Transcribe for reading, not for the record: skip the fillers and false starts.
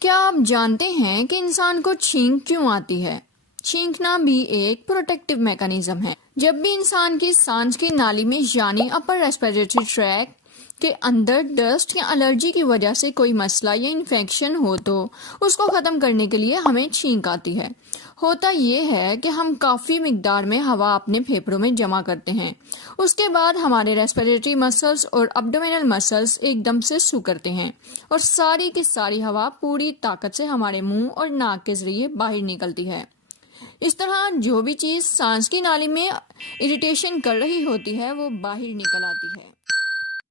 क्या आप जानते हैं कि इंसान को छींक क्यों आती है? छींकना भी एक प्रोटेक्टिव मैकेनिज्म है। जब भी इंसान की सांस की नाली में यानी अपर रेस्पिरेटरी ट्रैक के अंदर डस्ट या एलर्जी की वजह से कोई मसला या इन्फेक्शन हो तो उसको खत्म करने के लिए हमें छींक आती है। होता ये है कि हम काफ़ी मिकदार में हवा अपने फेफड़ों में जमा करते हैं। उसके बाद हमारे रेस्पिरेटरी मसल्स और अब्डोमिनल मसल्स एकदम से सू करते हैं और सारी की सारी हवा पूरी ताकत से हमारे मुंह और नाक के जरिए बाहर निकलती है। इस तरह जो भी चीज़ सांस की नाली में इरिटेशन कर रही होती है वो बाहर निकल आती है।